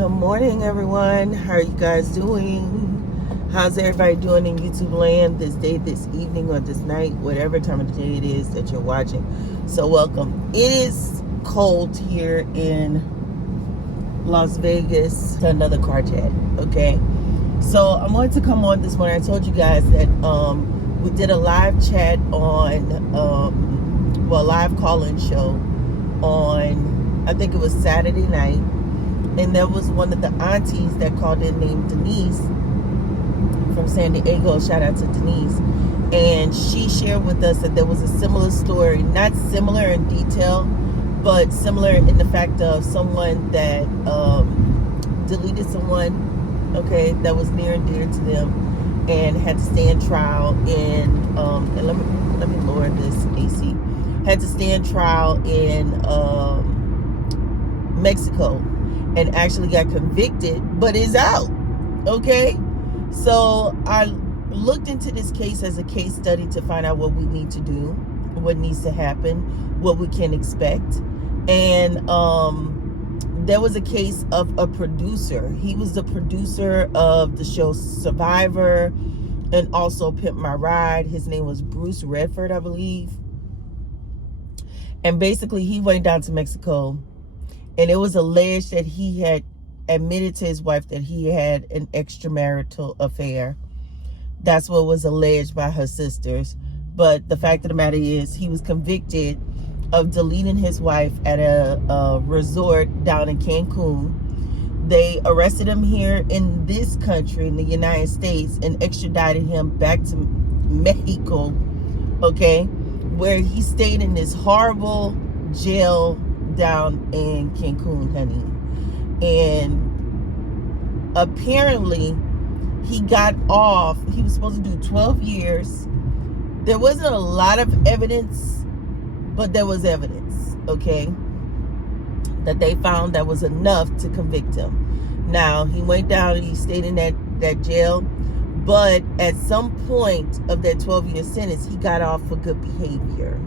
Good morning, everyone. How are you guys doing? How's everybody doing in YouTube land this day, this evening, or this night, whatever time of the day it is that you're watching? So welcome. It is cold here in Las Vegas. To another car chat, okay? So I wanted to come on this morning. I told you guys that we did a live chat on, live call-in show on, I think it was Saturday night. And there was one of the aunties that called in named Denise from San Diego. Shout out to Denise. And she shared with us that there was a similar story, not similar in detail, but similar in the fact of someone that deleted someone, okay, that was near and dear to them and had to stand trial in, and let me lower this AC, had to stand trial in Mexico. And actually got convicted, but is out, okay? So I looked into this case as a case study to find out what we need to do, what needs to happen, what we can expect. And there was a case of a producer. He was the producer of the show Survivor and also Pimp My Ride. His name was Bruce Redford, I believe. And basically he went down to Mexico. And it was alleged that he had admitted to his wife that he had an extramarital affair. That's what was alleged by her sisters. But the fact of the matter is he was convicted of deleting his wife at a resort down in Cancun. They arrested him here in this country, in the United States, and extradited him back to Mexico, okay, where he stayed in this horrible jail down in Cancun, honey. And apparently he got off. He was supposed to do 12 years. There wasn't a lot of evidence, but there was evidence, okay, that they found that was enough to convict him. Now he went down and he stayed in that jail, but at some point of that 12-year sentence he got off for good behavior.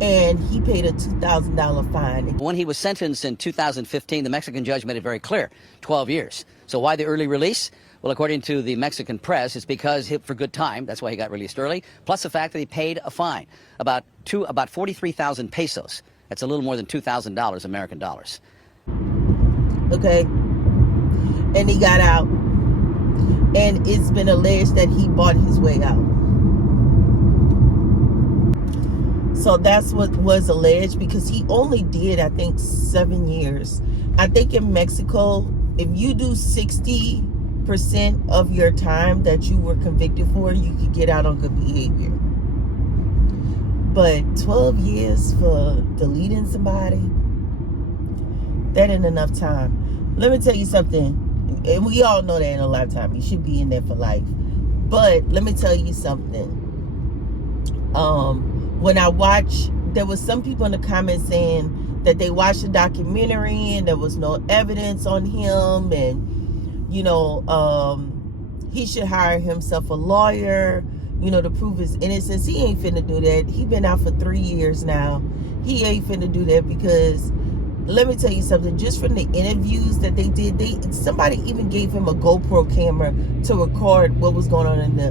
And he paid a $2,000 fine. When he was sentenced in 2015, the Mexican judge made it very clear, 12 years. So why the early release? Well, according to the Mexican press, it's because for good time. That's why he got released early. Plus the fact that he paid a fine, about 43,000 pesos. That's a little more than $2,000 American dollars. Okay. And he got out. And it's been alleged that he bought his way out. So that's what was alleged, because he only did, I think, 7 years. I think in Mexico, if you do 60% of your time that you were convicted for, you could get out on good behavior. But 12 years for deleting somebody, that ain't enough time. Let me tell you something, and we all know that ain't a lifetime. You should be in there for life. But let me tell you something. When I watched, there was some people in the comments saying that they watched the documentary and there was no evidence on him, and you know, he should hire himself a lawyer, you know, to prove his innocence. He ain't finna do that. He been out for 3 years now. He ain't finna do that, because let me tell you something, just from the interviews that they did, somebody even gave him a GoPro camera to record what was going on in the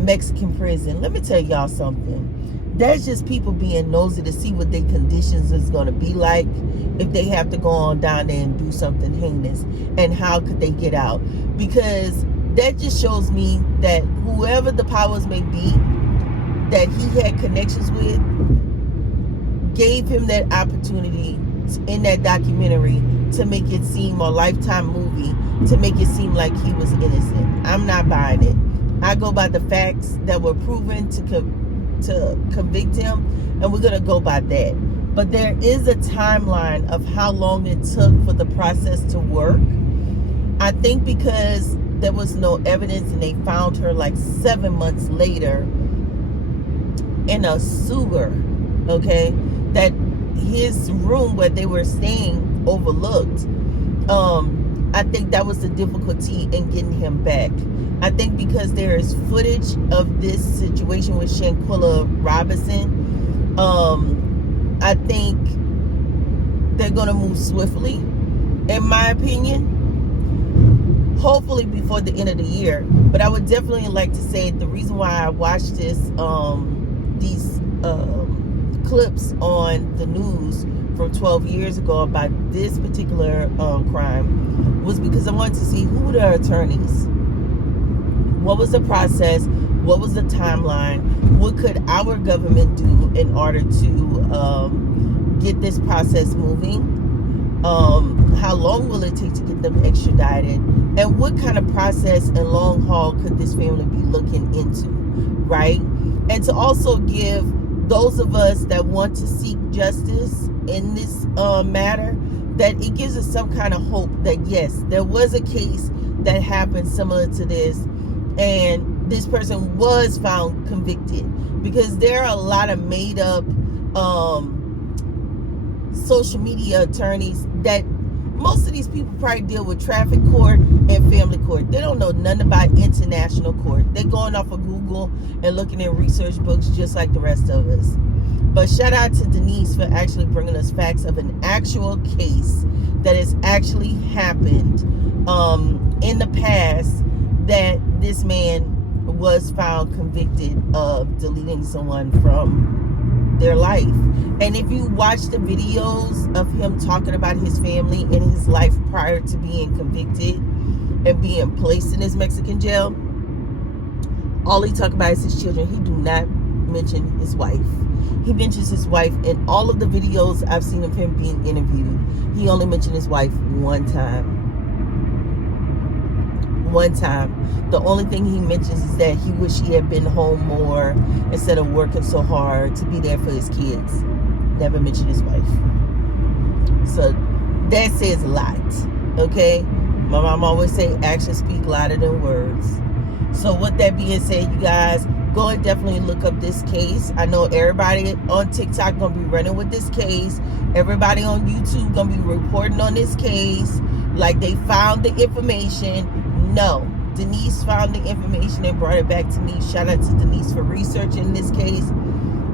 Mexican prison. Let me tell y'all something. That's just people being nosy to see what their conditions is going to be like if they have to go on down there and do something heinous, and how could they get out? Because that just shows me that whoever the powers may be that he had connections with gave him that opportunity in that documentary to make it seem, a Lifetime movie, to make it seem like he was innocent. I'm not buying it. I go by the facts that were proven to convict him, and we're gonna go by that. But there is a timeline of how long it took for the process to work. I think because there was no evidence, and they found her like 7 months later in a sewer, okay, that his room where they were staying overlooked. I think that was the difficulty in getting him back. I think because there is footage of this situation with Shanquella Robinson, I think they're going to move swiftly. in my opinion, hopefully before the end of the year. But I would definitely like to say the reason why I watched these clips on the news from 12 years ago about this particular crime was because I wanted to see who were the attorneys, what was the process, what was the timeline, what could our government do in order to get this process moving, how long will it take to get them extradited, and what kind of process and long haul could this family be looking into, right? And to also give those of us that want to seek justice in this matter, that it gives us some kind of hope that yes, there was a case that happened similar to this, and this person was found convicted. Because there are a lot of made up social media attorneys that most of these people probably deal with traffic court and family court. They don't know nothing about international court. They're going off of Google and looking in research books just like the rest of us. But shout out to Denise for actually bringing us facts of an actual case that has actually happened in the past, that this man was found convicted of deleting someone from their life. And if you watch the videos of him talking about his family and his life prior to being convicted and being placed in this Mexican jail, all he talk about is his children. He do not mention his wife. He mentions his wife in all of the videos I've seen of him being interviewed. He only mentioned his wife one time. The only thing he mentions is that he wish he had been home more instead of working so hard to be there for his kids. Never mentioned his wife. So that says a lot, okay? My mom always say actions speak louder than words. So with that being said, you guys, go and definitely look up this case. I know everybody on TikTok gonna be running with this case. Everybody on YouTube gonna be reporting on this case like they found the information. No, Denise found the information and brought it back to me. Shout out to Denise for researching this case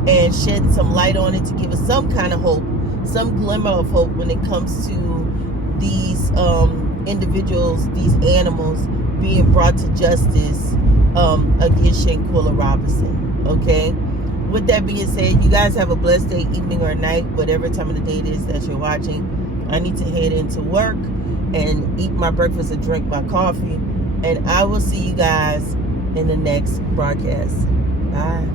and shedding some light on it to give us some kind of hope, some glimmer of hope when it comes to these individuals, these animals being brought to justice against Shanquella Robinson. Okay, with that being said, you guys have a blessed day, evening, or night, whatever time of the day it is that you're watching. I need to head into work and eat my breakfast and drink my coffee, and I will see you guys in the next broadcast. Bye.